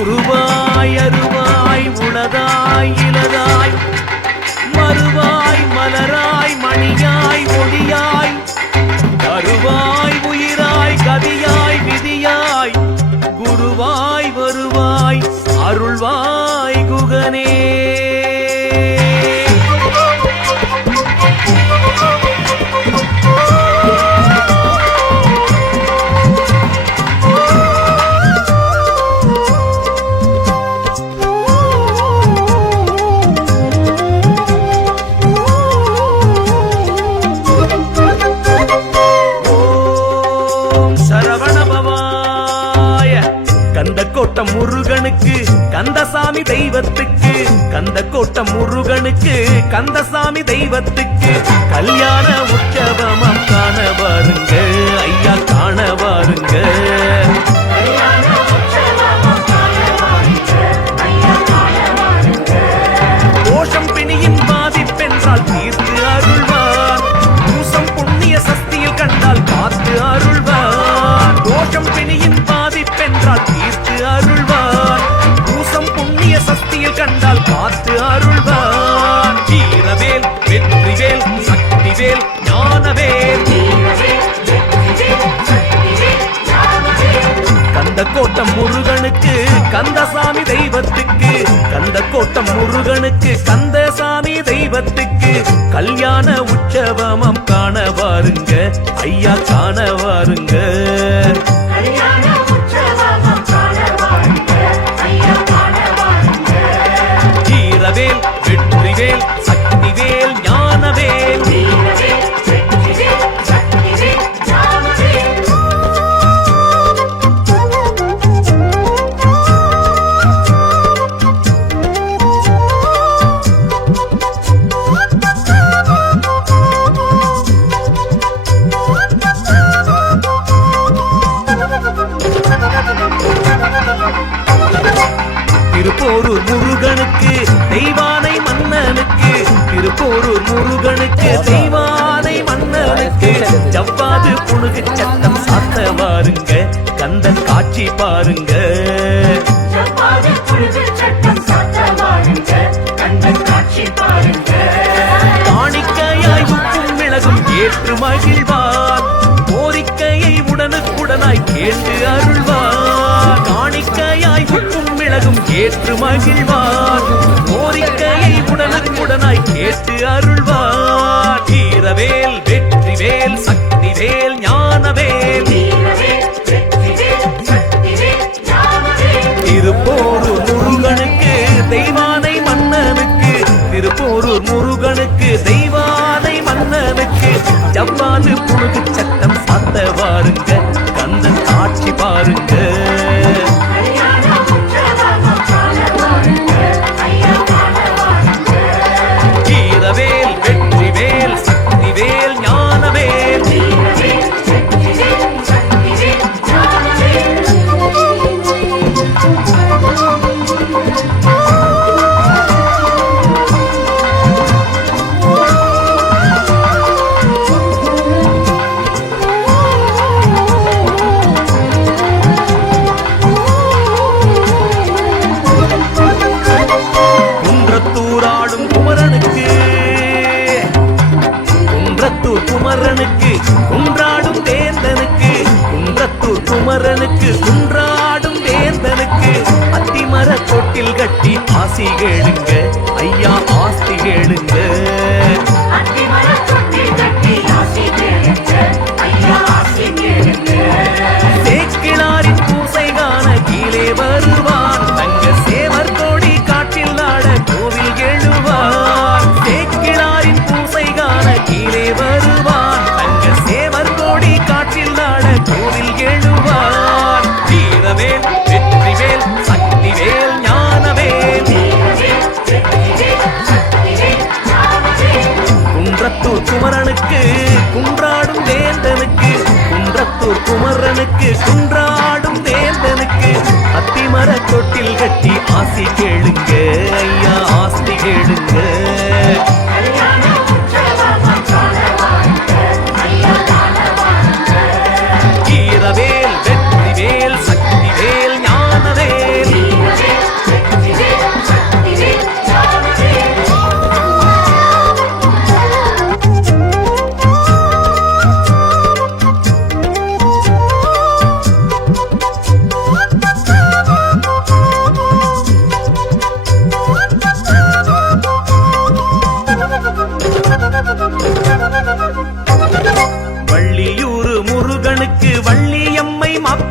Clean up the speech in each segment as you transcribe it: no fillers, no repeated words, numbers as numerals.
உருவாய் அருவாய் உளதாய் இலதாய் மறுவாய் மலராய் மணியாய் ஒளியாய் கருவாய் உயிராய் கதியாய் விதியாய் குருவாய் வருவாய் அருள்வாய் குகனே. கந்தக்கோட்டம் முருகனுக்கு கந்தசாமி தெய்வத்துக்கு கந்தக்கோட்டம் முருகனுக்கு கந்தசாமி தெய்வத்துக்கு கல்யாண உற்சவம் காண வாருங்க ஐயா காண வாருங்க. தோஷம் பிணியின் பாதிப்பென்றால் தீர்த்து அருள்வார். பூசம் புண்ணிய சக்தியில் கண்டால் காத்து அருள்வார். தோஷம் பிணியின் பாதிப்பென்றால் தீர்த்து அருள்வார். பூசம் புண்ணிய சக்தியில் கண்டால் காத்து அருள்வார். வீரவேல் வெற்றிவேல் சக்திவேல் ஞானவேல். கந்தக்கோட்டம் முருகனுக்கு கந்தசாமி தெய்வத்துக்கு கந்தக்கோட்டம் முருகனுக்கு கந்தசாமி தெய்வத்துக்கு கல்யாண உற்சவம் காண வாருங்க ஐயா காண வாருங்க. வீரவேல் வெற்றிவேல் சக்திவேல் ஞானவேல். திருப்போரூர் முருகனுக்கு தெய்வானை மன்னனுக்கு திருப்போரூர் முருகனுக்கு தெய்வானை மன்னனுக்கு ஜவ்வாது புணுகு சட்டம் சாத்த வாருங்க கந்தன் காட்சி பாருங்க. காணிக்கையாய் உப்பும் மிளகும் ஏற்று மகிழ்வார். கோரிக்கையை உடனுக்குடனாய் கேட்டு அருள்வார். காணிக்கையாய் உப்பும் மிளகும் ஏற்று மகிழ்வார். கோரிக்கையை உடனுக்குடனாய் கேட்டு அருள்வார். வீரவேல் வெற்றிவேல் சக்திவேல் ஞானவேல். திருப்போரூர் முருகனுக்கு தெய்வானை மன்னனுக்கு திருப்போரூர் முருகனுக்கு தெய்வானை மன்னனுக்கு ஜவ்வாது புணுகு சட்டம் சாத்த வாருங்க கந்தன் காட்சி பாருங்க. வீரவேல் வெற்றிவேல் சக்திவேல் ஞானவேல். குமரனுக்கு குன்றாடும் வேந்தனுக்கு குன்றத்தூர் குமரனுக்கு குன்றாடும் வேந்தனுக்கு அத்திமர தொட்டில் கட்டி ஆசி கேளுங்க ஐயா ஆஸ்தி கேளுங்க. சேக்கிழாரின் பூசை காண கீழே வருவான் தங்க சேவர் கோடி காட்டில் நாட கோவில் எழுவான். சேக்கிழாரின் பூசை காண கீழே வருவான் தங்க சேவர் கோடி காட்டில் நாட கோவில் எழுவான். வீரவேல் வெற்றிவேல் சக்திவேல் ஞானவேல். குன்றத்தூர் குமரனுக்கு குன்றாடும் வேந்தனுக்கு குன்றத்தூர் குமரனுக்கு குன்றாடும் வேந்தனுக்கு அத்திமர தொட்டில் கட்டி ஆசி கேளுங்க ஐயா ஆஸ்தி கேளுங்க. வீரவேல் வெற்றிவேல் சக்தி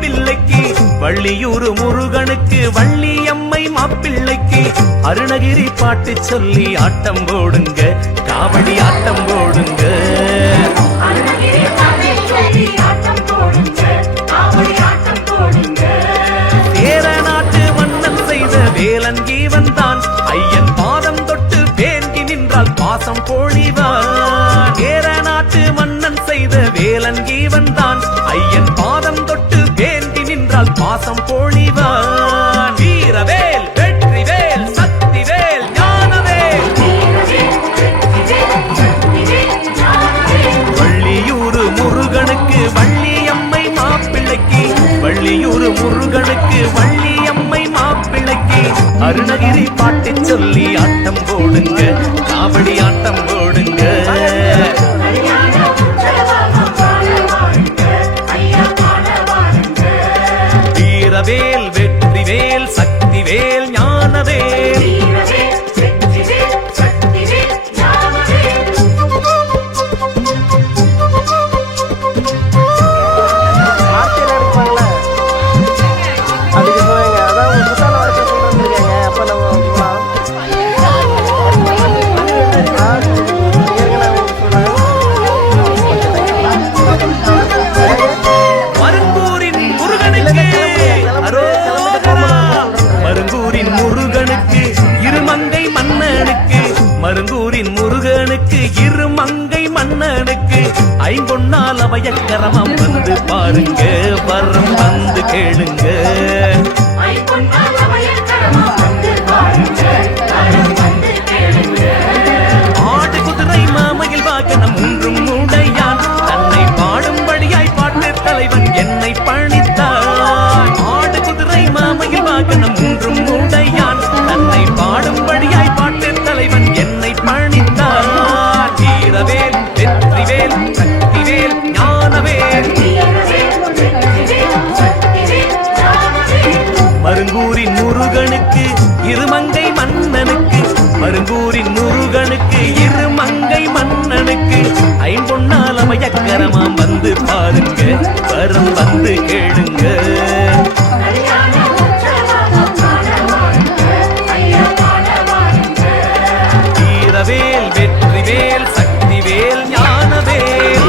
மாப்பிள்ளைக்கு வள்ளியூர் முருகனுக்கு வள்ளியம்மை மாப்பிள்ளைக்கு அருணகிரி பாட்டு சொல்லி ஆட்டம் போடுங்க காவடி ஆட்டம் போடுங்க சேர நாட்டு மன்னன் செய்த வேலன் ஜீவன்தான் ஐயன் பாதம் தொட்டு வேண்டி நின்றால் பாசம் பொழிவான் சேர நாட்டு மன்னன் செய்த வேலன் ஜீவன்தான் ஐயன் பாதம் தொட்டு வேண்டி நின்றால் பாசம் பொழிவான் வீரவேல் வெற்றிவேல் சக்திவேல் ஞானவேல் வள்ளியூர் முருகனுக்கு வள்ளியம்மை மாப்பிள்ளைக்கு வள்ளியூர் முருகனுக்கு வள்ளியம்மை மாப்பிள்ளைக்கு அருணகிரி பாட்டு சொல்லி ஆட்டம் போடுங்க காவடி ஆட்டம் போடுங்க வீரவேல் வெற்றிவேல் சக்திவேல் ஞானவேல் மருங்கூரின் முருகனுக்கு இருமங்கை மன்னனுக்கு ஐம்பொன்னால் அவையக்கரமம் வந்து பாருங்க வரம் வந்து கேளுங்க ஆடு குதிரை மாமையில் வாகனம் ஒன்றும் உடையான் தன்னை பாடும்படியாய் பாட்டு தலைவன் என்னை பணித்தான் ஆடு குதிரை மாமையில் வாகனம் ஒன்றும் உடையான் தன்னை பாடும்படியாய் பாட்டு தலைவன் என்னை பணித்தான் வீரவேல் வெற்றிவேல் சக்திவேல் ஞானவேல் மருங்கூரின் முருகனுக்கு இருமங்கை மன்னனுக்கு மருங்கூரின் முருகனுக்கு இருமங்கை மன்னனுக்கு ஐம்பொன்னால் அவையக்கரமாம் வந்து பாருங்க வரம் வந்து கேளுங்க வீரவேல் வெற்றிவேல் சக்திவேல் ஞானவேல்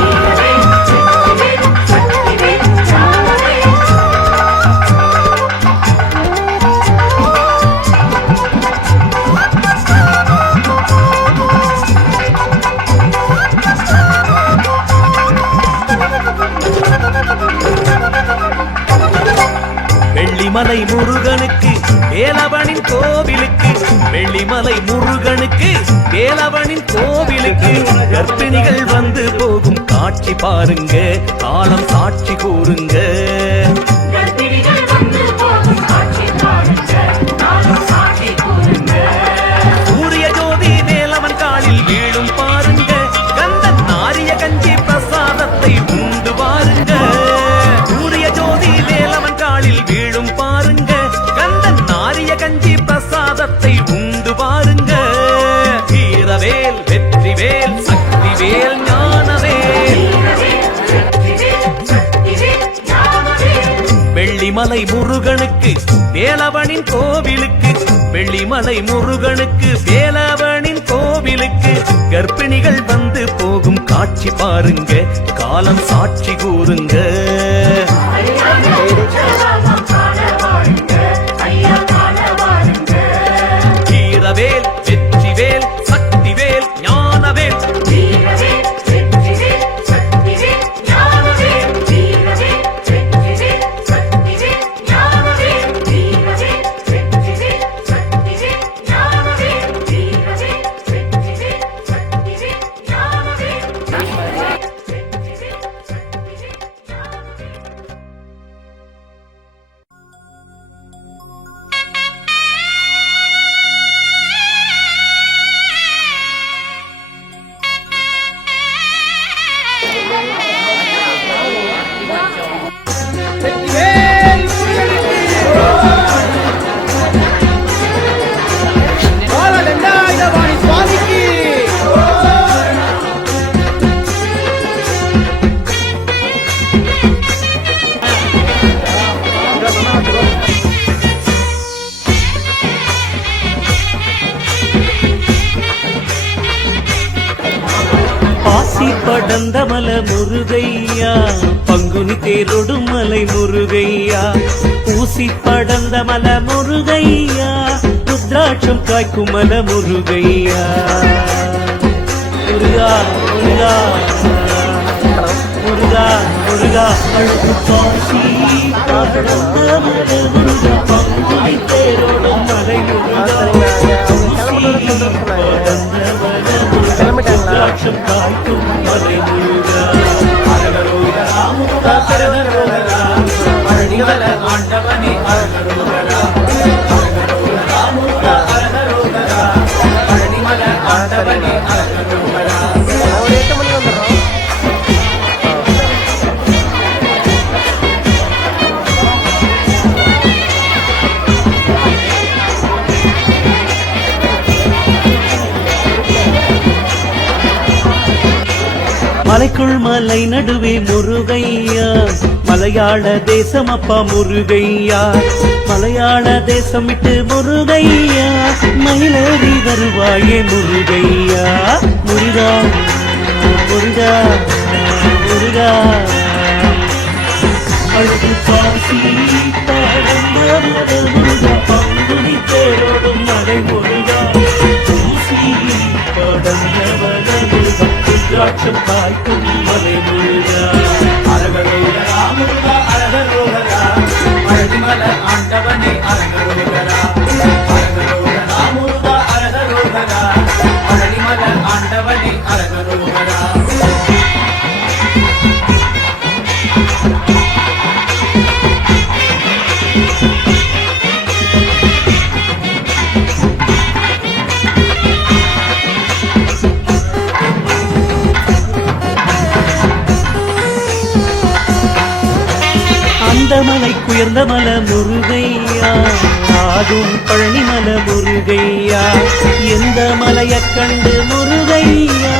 வெள்ளிமலை முருகனுக்கு வேலவனின் கோவிலுக்கு வெள்ளிமலை முருகனுக்கு வேலவனின் கோவிலுக்கு கர்ப்பிணிகள் வந்து போகும் காட்சி பாருங்க காலம் சாட்சி கூறுங்க சூரிய ஜோதி வேலவன் காலில் வீழும் பாருங்க கந்தன் நாரிய கஞ்சி பிரசாதத்தை உண்டு பாருங்க சூரிய ஜோதி வேலவன் காலில் வீழும் பாருங்க கந்தன் நாரிய கஞ்சி பிரசாதத்தை உண்டு பாருங்க வீரவேல் வெற்றிவேல் சக்திவேல் ஞானவேல் வெள்ளிமலை முருகனுக்கு வேலவனின் கோவிலுக்கு வெள்ளிமலை முருகனுக்கு வேலவனின் கோவிலுக்கு கர்ப்பிணிகள் வந்து போகும் காட்சி பாருங்க காலம் சாட்சி கூறுங்க வீரவேல் வெற்றிவேல் சக்திவேல் ஞானவேல் பந்தமல முருகையா பங்குனி தேரொடும் மலை முருகையா ஊசி படந்த மல முருகையா ருத்ராட்சம் காய்க்கும் மல முருகையா முருகா முருகா முருகா முருகா அழுக்கு பாசி படந்த மல முருகா பங்குனி தேரொடும் மலை முருகா ருத்ராட்சம் காய்க்கும் மலை முருகா பழனிமல ஆண்டவனே அரகரோகரா பழனிமல ஆண்டவனே அரகரோகரா மலைக்குள் மலை நடுவே முருகையா மலையாள தேசம் அப்பா முருகையா மலையாள தேசம் விட்டு முருகையா மயிலேறி வருவாயே முருகையா முருகா முருகா முருகா அழுது பாசி படந்த முருகா பங்குனி தேரோடும் மலை முருகா ஊசி படந்த முருகா ருத்ராட்சம் காய்க்கும் மலை முருகா அரகரோகரா முருகா அரகரோகரா பழனிமல ஆண்டவனே அரகரோகரா அரகரோகரா முருகா அரகரோகரா பழனிமல ஆண்டவனே அரகரோகரா மலைக்குயர்ந்த மல முருகையா ஆகும் பழனிமல முருகையா எந்த மலைய கண்டு முருகையா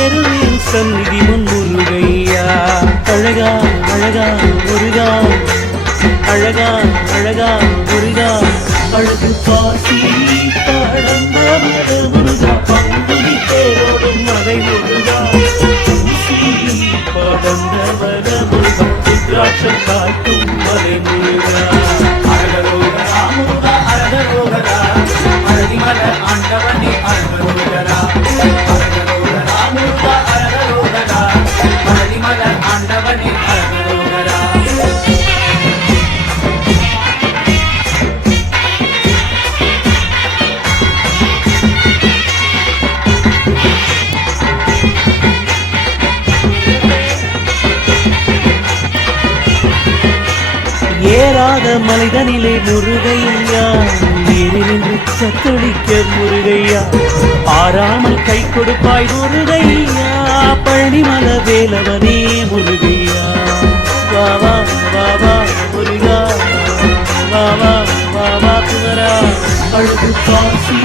எருவின் சந்நிதி முன் முருகையா அழகா அழகா முருகா அழகா அழகா முருகா அழுது பாசி படந்த மல முருகா பங்குனி தேரோடும் மலை முருகா படந்த மல முருகா ருத்ராட்சம் காய்க்கும் மலை முருகா அரகரோகரா முருகா அரகரோகரா பழனிமல ஆண்டவனே அரகரோகரா அரகரோகரா முருகா அரகரோகரா பழனிமல ஆண்டவனே அரகரோகரா ஏறாத மனிதனிலே முருகையா ஏறி நின்று சத்தளிக்க முருகையா ஆறாமல் கை கொடுப்பாய் முருகையா பழனிமல வேலவனே முருகையா வாவா வாவா முருகா வாவா வாவா குமரா அழுது பாசி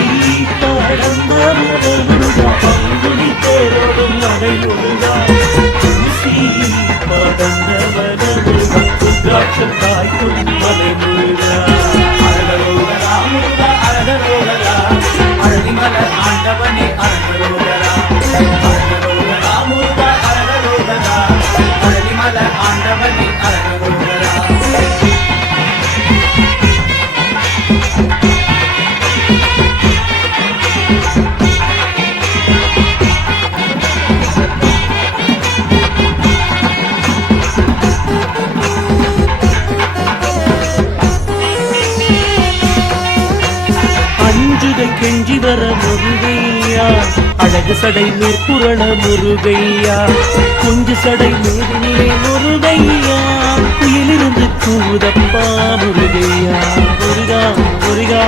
படந்த முருகா பங்குனி தேரோடும் மலை முருகா படந்த முருகா ருத்ராட்சம் காய்க்கும் மலை முருகா அரகரோகரா முருகா அரகரோகரா பழனிமல ஆண்டவனே அரகரோகரா அரகரோகரா முருகா அரகரோகரா பழனிமல ஆண்டவனே அரகரோகரா கெஞ்சி வர முருகையா அழகு சடை மேற்குரள முருகையா கொஞ்சு சடை மேதினிலே முருகையா குயிலிருந்து கூதப்பா முருகையா முருகா முருகா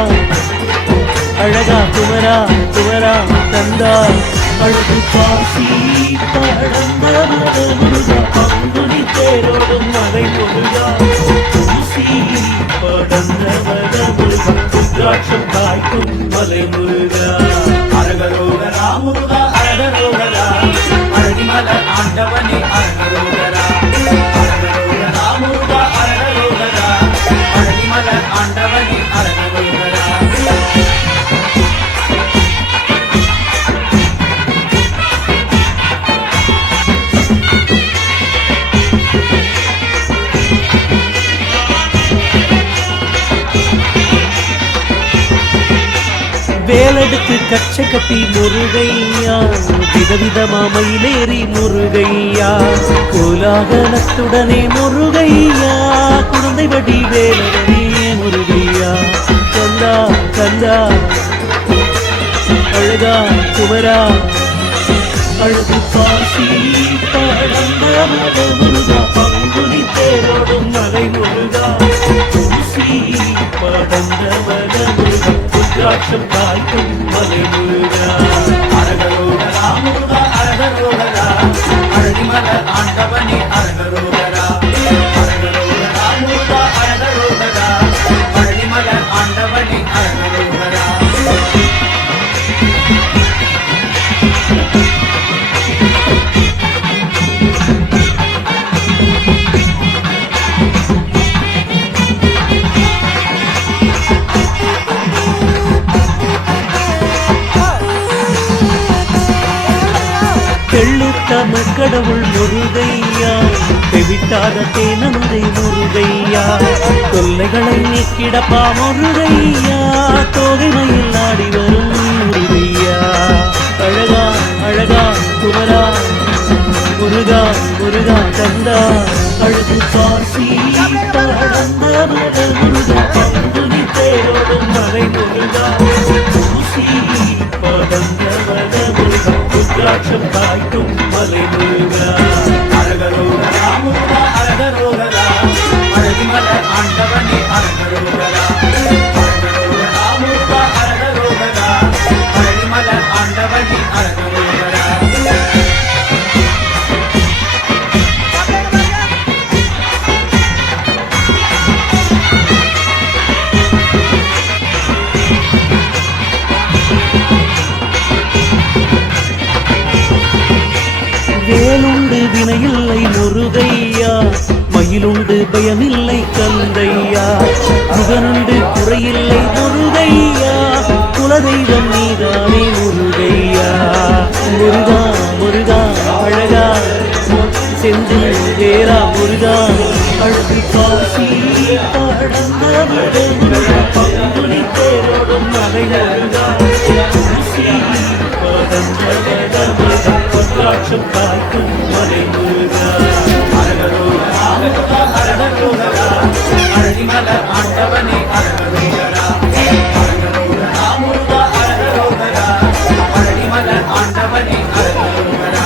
அழகா குமரா குமரா தந்தா அழகு பாசி படந்த முருகா பங்குனி தேரோடும் மலை முருகா படந்த முருகா ருத்ராட்சம் காய்க்கும் மலை முருகா அரகரோகரா முருகா அரகரோகரா பழனிமல ஆண்டவனே அரகரோகரா அரகரோகரா முருகா அரகரோகரா பழனிமல ஆண்டவனே அரகரோகரா வேலெடுத்து கச்சை கட்டி முருகையா, விதவிதமா மயிலேறி முருகையா, கோலாகலத்துடனே முருகையா, குழந்தை வடி வேலவனே முருகையா. கந்தா கந்தா அழகா குமரா, அழகு பாசி படந்த மத முருகா, பங்குனி தேரோடும் மலை முருகா, தூசி படந்த மத முருகா, ருத்ராட்சம் காய்க்கும் மலை முருகா. அரகரோகரா முருகா அரகரோகரா, அழகிமல ஆண்டவனே அரகரோகரா. அரகரோகரா முருகா அரகரோகரா, அழகிமல ஆண்டவனே அரகரோகரா. தமிழ் கடவுள் முருகையா, தெவிட்டாத தேனமுதை முருகையா, தொல்லைகளை நீக்கிடப்பா முருகையா, தோகை மயில் ஆடி வரும் முருகையா. அழகா அழகா குமரா, முருகா முருகா கந்தா, அழகு பாசி படந்த மத முருகா, பங்குனி தேரோடும் மலை முருகா, தூசி படந்த மத முருகா, ருத்ராட்சம் காய்க்கும் மலை முருகா. அரகரோகரா முருகா அரகரோகரா, அழகிமல ஆண்டவனே அரகரோகரா. அரகரோகரா முருகா அரகரோகரா, அழகிமல ஆண்டவனே அரகரோகரா. வேலுண்டு வினையில்லை முருகையா, மயிலுண்டு பயமில்லை கந்தையா, முகனுண்டு குறையில்லை முருகையா, குலதெய்வம் நீதானே முருகையா. முருகா முருகா அழகா செந்தில் வேரா முருகா, அழகு காசி படந்த மத முருகா, பங்குனி தேரோடும் மலை முருகா, தூசி படந்த மத முருகா, ருத்ராட்சம் காய்க்கும் மலை முருகா. அரகரோகரா முருகா அரகரோகரா, அழகிமல ஆண்டவனே அரகரோகரா. அரகரோகரா முருகா அரகரோகரா, அழகிமல ஆண்டவனே அரகரோகரா.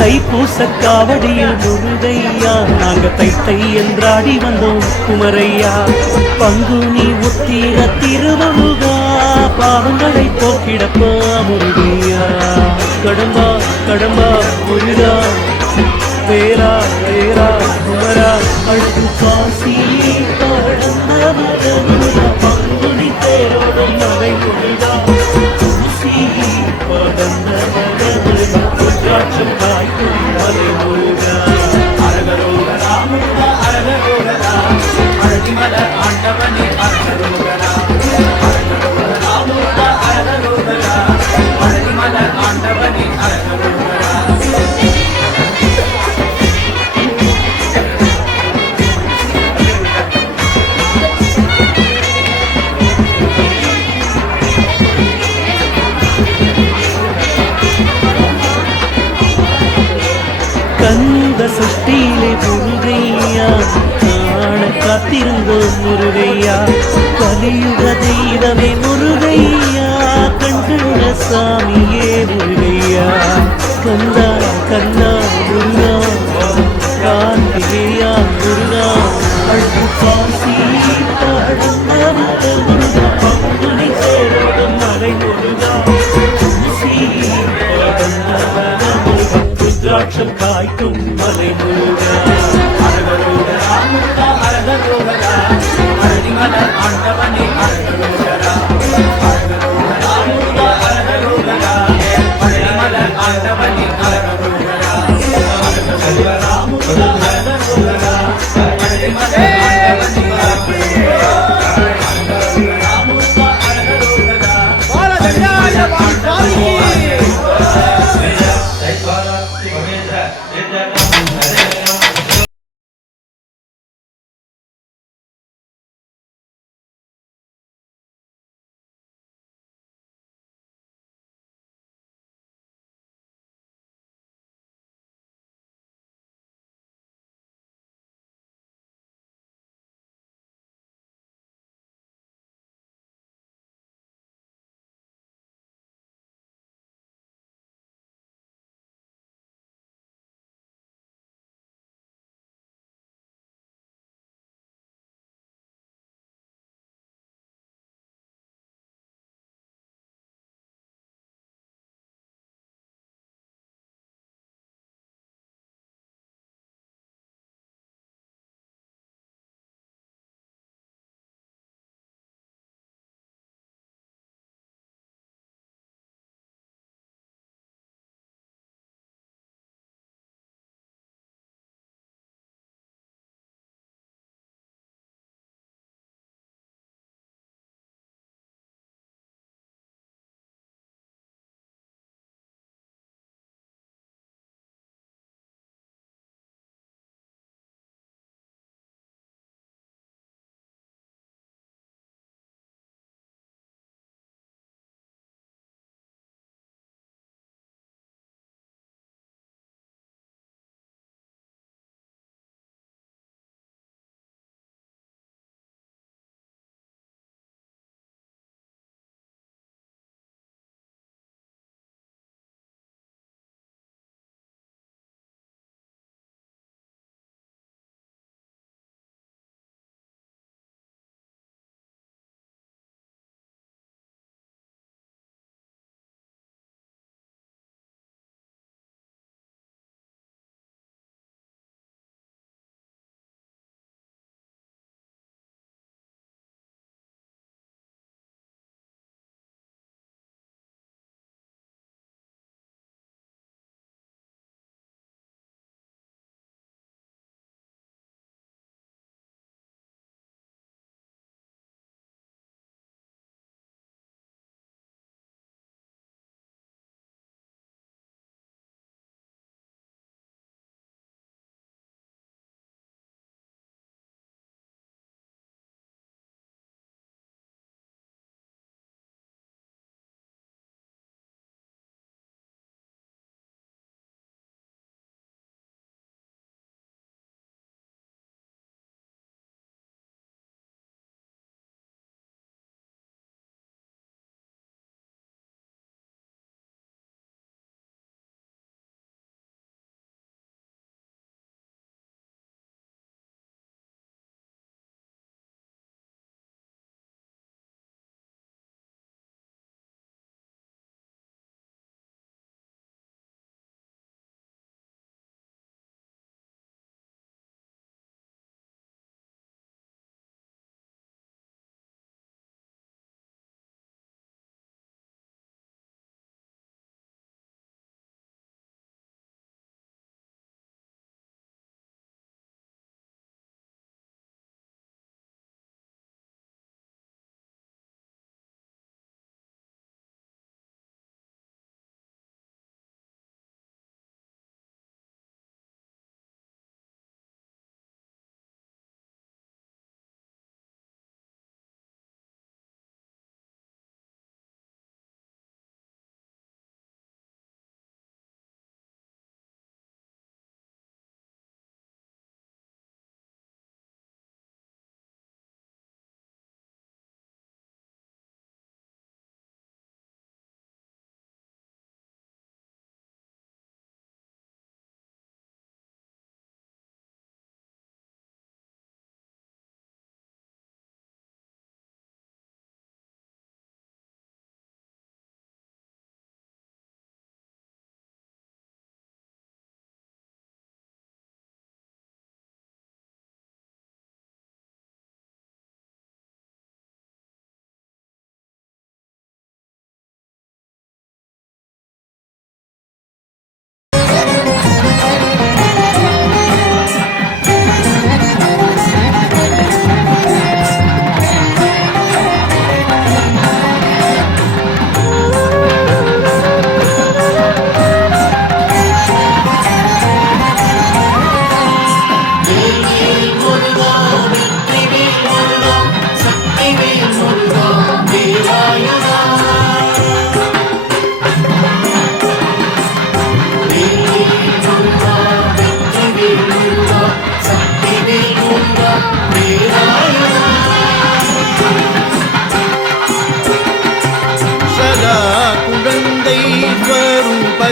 தைப்பூச காவடியில் முருகையா, நாங்க தை என்றாடி வந்தோம் குமரையா, பங்குனி உத்திர திருமுருகா, பாவங்களை போக்கிடப்பா முருகையா. கடம்பா கடம்பா முருகா, வேரா வேரா குமரா, அழகு காசி படந்த மத முருகா, பங்குனி தேரோடும் மலை முருகா, தூசி படந்த மத முருகா, ருத்ராட்சம் காய்க்கும் மலை முருகா. அரகரோகரா முருகா அரகரோகரா, அழகிமல ஆண்டவனே அரகரோகரா. அரகரோகரா முருகா அரகரோகரா, அழகிமல ஆண்டவனே அரகரோகரா. கந்த சஷ்டியிலே முருகையா, காண காத்திருந்தோம் முருகையா, கலியுக தெய்வமே முருகையா, கண்கண்ட சாமியே முருகையா. கந்தா கந்தா முருகா, காந்தியா முருகா, அழகு பாசி படந்த மத முருகா, பங்குனி தேரோடும் மலை முருகா, தூசி படந்த மத முருகா, ருத்ராட்சம் காய்க்கும் மலை முருகா. அரகரோகரா முருகா அரகரோகரா, அழகிமல ஆண்டவனே அரகரோகரா. அரகரோகரா முருகா அரகரோகரா, அழகிமல ஆண்டவனே அரகரோகரா. அரகரோகரா முருகா அரகரோகரா, அழகிமல ஆண்டவனே அரகரோகரா.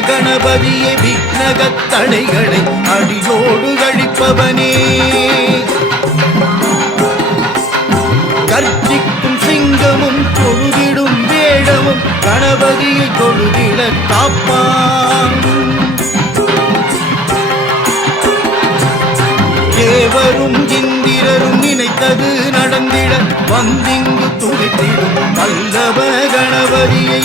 கணபதியே விக்னகத் தடைகளை அடியோடு கழிப்பவனே கர்ஜிக்கும் சிங்கமும் தொழுதிடும் வேடமும் கணபதியை தொழுதிட காப்பான் தேவரும் இந்திரரும் நினைத்தது நடந்திட வந்திங்கு துடித்திடும் வல்லவ கணபதியை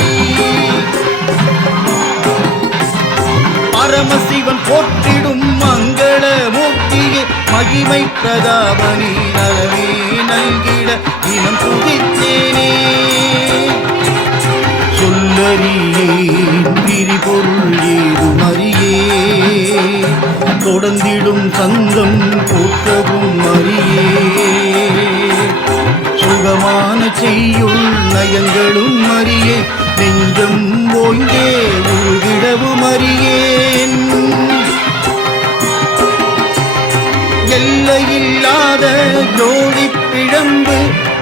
பரமசிவன் போற்றிடும் மங்கள மூர்த்தியே மகிமை பிரதாபனி நலமே நல்கிட இனம் துதித்தேனே சொல்லறியேன் பிரிபொருள் ஏதும் அறியே தொடர்ந்திடும் சங்கம் போற்றவும் அறியே சுகமான செய்யுள் நயங்களும் அறியே நெஞ்சம் ஓய்ந்தே உருகிடவும் அறியேன் எல்லையில்லாத ஜோடி பிழம்பு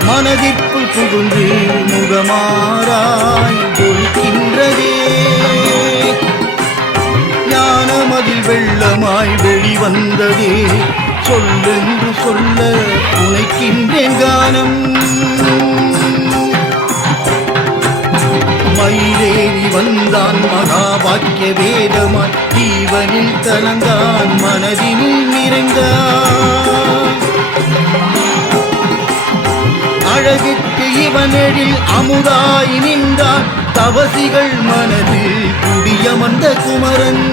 மனதிற்குள் புகுந்து முகமாறாய் ஜொலிக்கின்றதே ஞானமதில் வெள்ளமாய் வெளிவந்ததே சொல்லென்று சொல்ல உனைக்கின்றேன் கானம் மயிலேறி வந்தான் மகாபாக்கிய வேதமாய் ஜீவனில் கலந்தான் மனதினில் நிறைந்தான் அழகுக்கு இவனெழில் அமுதாய் நின்றான் தவசிகள் மனதில் குடியமர்ந்த குமரன்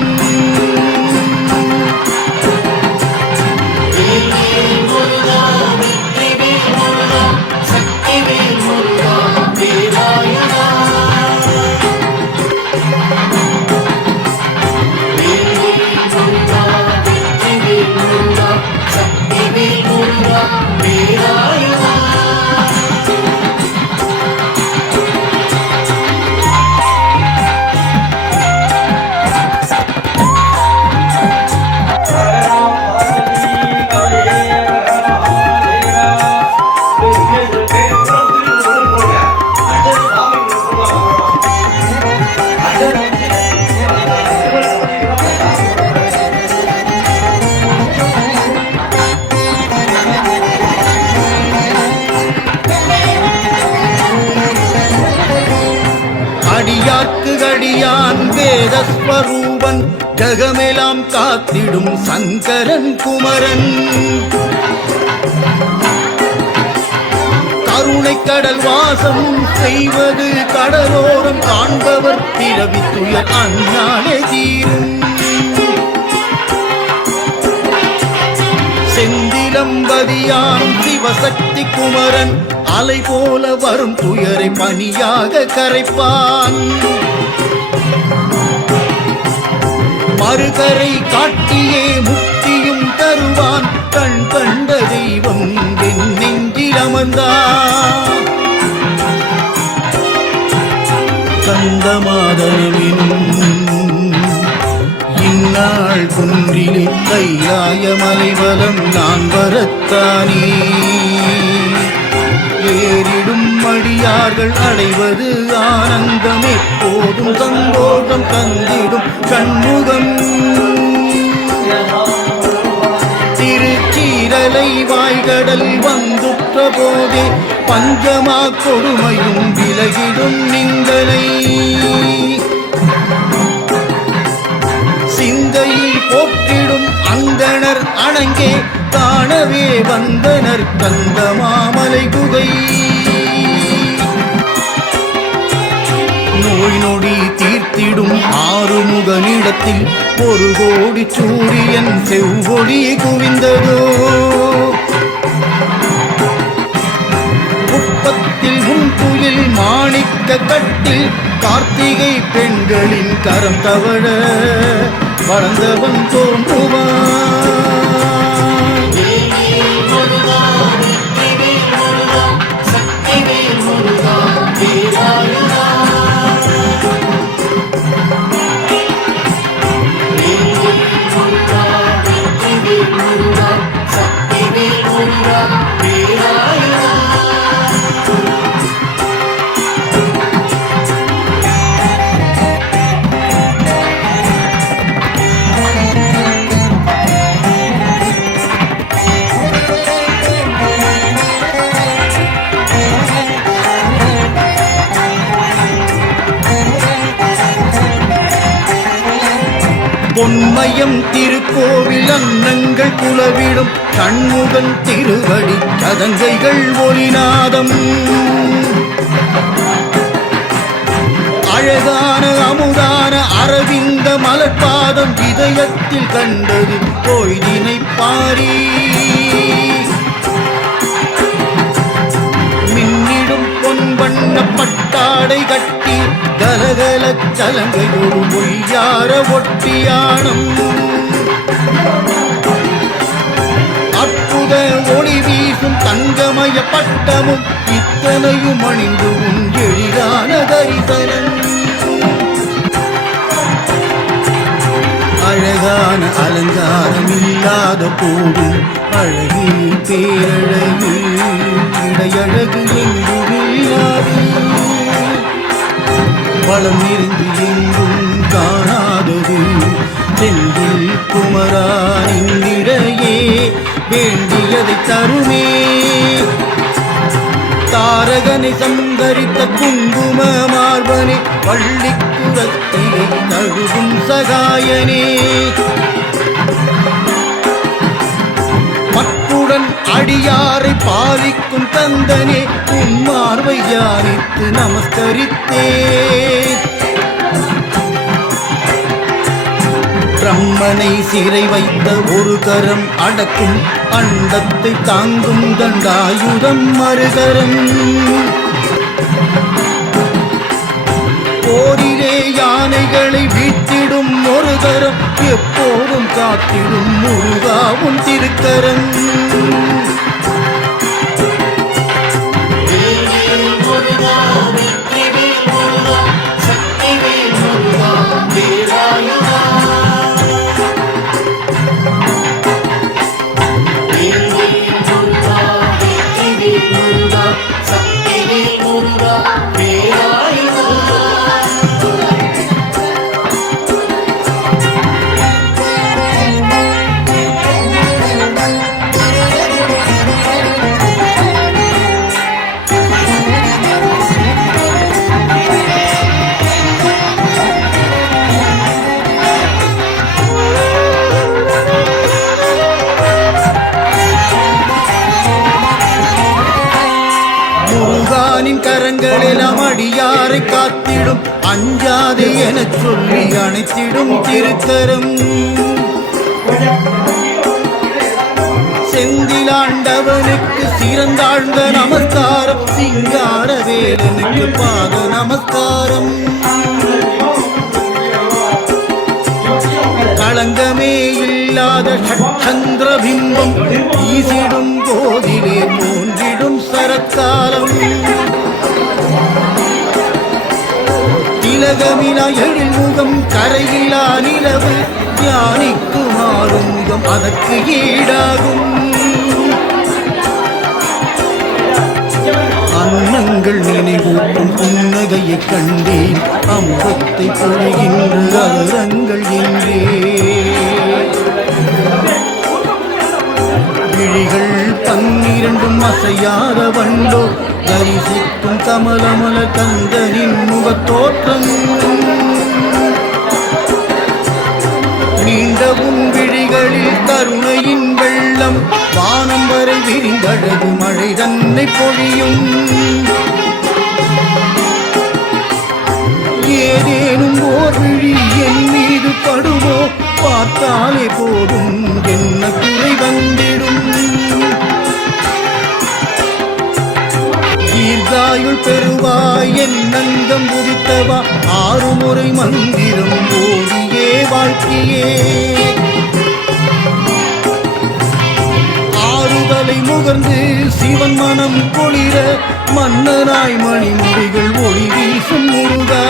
அடியான் வேதஸ்வரூபன் ஜகமெல்லாம் காத்திடும் சங்கரன் குமரன் கருணை கடல் வாசம் செய்வது கடலோரம் காண்பவர் பிறவி துயர் அஞ்ஞானே தீரும் செந்திலம்பதியான் சிவசக்தி குமரன் அலை போல வரும் துயரை பணியாக கரைப்பான் மறுகரை காட்டியே முக்தியும் தருவான் கண் கண்ட தெய்வம் என் நெஞ்சில் அமர்ந்தான் கந்தமாதனவினும் இந்நாள் குன்றிலே கைலாய மலைவலம் நான் வரத்தானே ஏறிடும் அடியார்கள் அடைவது ஆனந்தம் எப்போதும் சந்தோஷம் தந்திடும் கண்முகம் திருச்சீரலை வாய்கடல் வந்துற்ற போதே பஞ்சமா கொடுமையும் விலகிடும் நிந்தனை சிந்தையில் போற்றிடும் அந்தணர் அணங்கே காணவே வந்தனர் கந்த மாமலை குகை நோய் நொடி தீர்த்திடும் ஆறுமுகனிடத்தில் ஒரு கோடி சூரியன் செவ்வொளி குவிந்ததோ முப்பத்தில் முன்குயில் மாணிக்க கட்டில் கார்த்திகை பெண்களின் கரம் தவழ வளர்ந்தவன் தோன்றுவான் அம்மையம் திருக்கோவில் அன்னங்கள் குலவிடும் சண்முகன் திருவடி சதங்கைகள் ஒலிநாதம் அழகான அமுதான அரவிந்த மலர்பாதம் இதயத்தில் கண்டது பொய்தினை பாரி மின்னிடும் பொன் வண்ண பட்டாடை கட்டி கலகல சலங்கையோடு பொய்யார ஒட்டியானம் அற்புத ஒளி வீசும் தங்கமய பட்டமும் இத்தனையும் அணிந்து உன் எழிலான தரிசனம் அழகான அலங்காரம் இல்லாத போதும் அழகு பேரழகு இடையழகு எங்குமில்லாது வளம் நிறைந்து எங்கும் காணாதது செந்தில் குமரானின் இடையே வேண்டியதை தருமே தாரகனை சங்கரித்த குங்கும மார்பனே பள்ளிக்குரத்தியை தழுவும் சகாயனே மற்றுடன் அடியாரை பாலிக்கும் தந்தனே உன் மார்பை தியானித்து நமஸ்கரித்தே பிரம்மனை சிறை வைத்த ஒரு கரம் அடக்கும் அண்டத்தை தாங்கும் தண்டாயுதம் மறுகரம் போரிலே யானைகளை வீழ்த்திடும் ஒரு கரம் எப்போதும் காத்திடும் முருகாவும் திருக்கரம் கரங்களெல்லாம் அடியாரை காத்திடும் அஞ்சாதே எனச் சொல்லி அணைத்திடும் திருக்கரம் செந்திலாண்டவனுக்கு சிறந்தாழ்ந்த நமஸ்காரம் சிங்கார வேலனுக்கு பாத நமஸ்காரம் களங்கமே இல்லாத சந்திர பிம்பம் வீசிடும் போதிலே தோன்றிடும் சரக்காலம் திலகமிலா எழில் முகம் கரையிலா நிலவு தியானிக்கும் ஆறுமுகம் அதற்கு ஈடாகும் அன்னங்கள் நினைவூட்டும் புன்னகையை கண்டேன் அம்பத்தை பொழிகின்ற அலரங்கள் எங்கே விழிகள் 12 அசையாத வண்டோ தரிசிக்கும் கமலமல கந்தனின் முகத்தோற்றம் நீண்டவும் விழிகளில் கருணையின் வெள்ளம் வானம் வரை விரிந்தழகு மழை தன்னை பொழியும் ஏதேனும் ஓர் விழி என் மீது படுவோ பார்த்தாலே போதும் என்ன குறை வந்திடும் தீர்காயுள் பெறுவாய் என் நங்கம் உதித்தவா 6 முறை மந்திரம் ஓடியே வாழ்க்கையே ஆறுதலை முகர்ந்து சிவன் மனம் பொழிர மன்னனாய் மணிமுடிகள் ஒளி வீசும் முருகா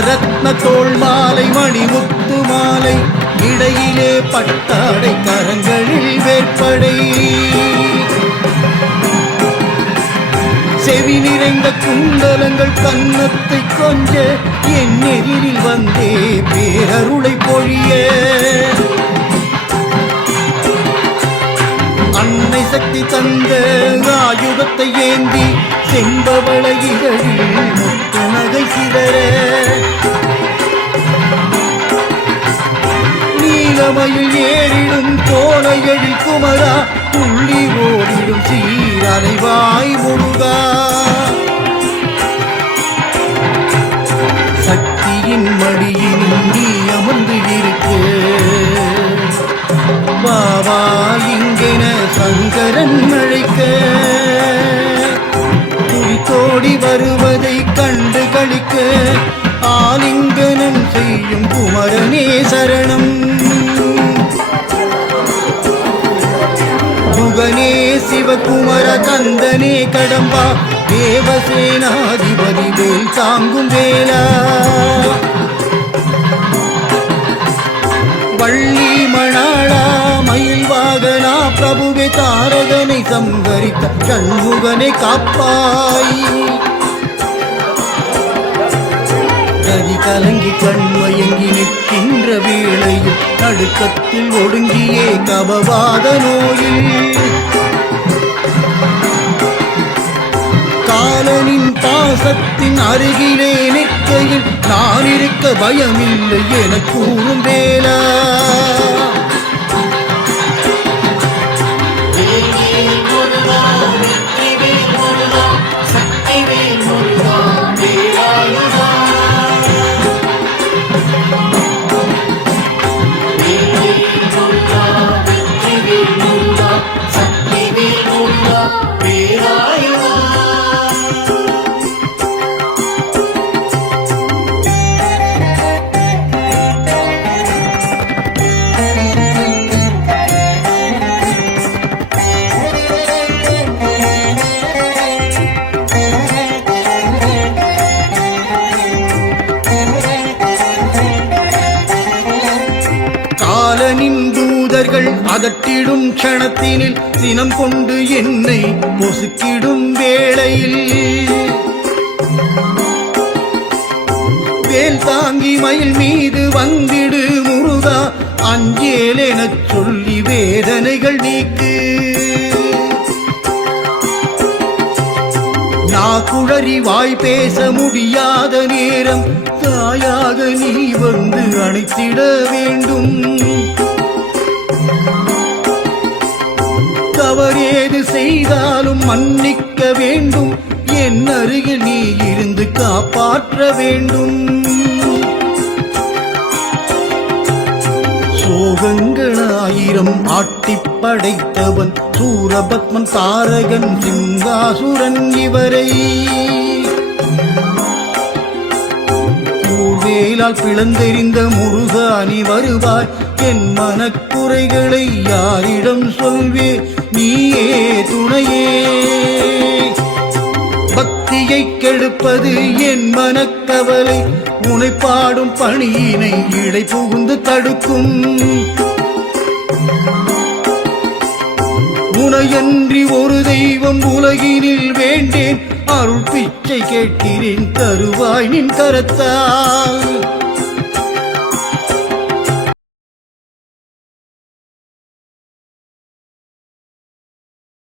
நவரத்ன தோள் மாலை மணிமுத்து மாலை இடையிலே பட்டாடை கரங்களில் வேற்படை செவி நிறைந்த குண்டலங்கள் கன்னத்தை கொஞ்ச என் எதிரில் வந்தே பேரருளை பொழிய அன்னை சக்தி தந்த ஆயுதத்தை ஏந்தி செம்பவள இதழில் முத்து நகை சிதற நீலமயில் ஏறிடும் கோலையழில் குமரா துள்ளி ஓடிடும் சீரலைவாய் முருகா சக்தியின் மடியில் நீ அமர்ந்து இருக்கு பாவா இங்கென சங்கரன் அழைக்க துடித்தோடி வருவதை கண்டு களிக்க ஆலிங்கனம் செய்யும் குமரனே சரணம் யுகனே சிவகுமர கந்தனே கடம்பா தேவசேனாதிபதி வேல் தாங்கும் வேலா வள்ளி மணாளா மயில் வாகனா பிரபுவே தாரகனை சங்கரித்த சண்முகனை காப்பாய் கதி கலங்கி கண்மயங்கி நிற்கின்ற வேளையில் நடுக்கத்தில் ஒடுங்கியே கபவாத நோயில் காலனின் பாசத்தின் அருகிலே நிற்கையில் நான் இருக்க பயமில்லை என கூறும் வேலா காலனின் தூதர்கள் அதட்டிடும் க்ஷணத்தினில் சினம் கொண்டு என்னை பொசுக்கிடும் வேளையில் வேல் தாங்கி மயில் மீது வந்திடு முருகா அஞ்சேல் எனச் சொல்லி வேதனைகள் நீக்கு நாக்குழறி வாய் பேச முடியாத நேரம் தாயாக நீ வந்து அணைத்திட வேண்டும் தவறேது செய்தாலும் மன்னிக்க வேண்டும் என் அருகில் நீ இருந்து காப்பாற்ற வேண்டும் சோகங்களாயிரம் ஆட்டிப் படைத்தவன் சூரபத்மன் தாரகன் சிங்காசுரன் இவரை வேலால் பிளந்தெறிந்த முருகா நீ வருவாய் என் மனக்குறைகளை யாரிடம் சொல்வே நீயே துணையே பக்தியை கெடுப்பது என் மனக்கவலை உனை பாடும் பணியினை இடை புகுந்து தடுக்கும் உனையன்றி ஒரு தெய்வம் உலகினில் வேண்டேன் அருள் பிச்சை கேட்கிறேன் தருவாய் நின் கரத்தால்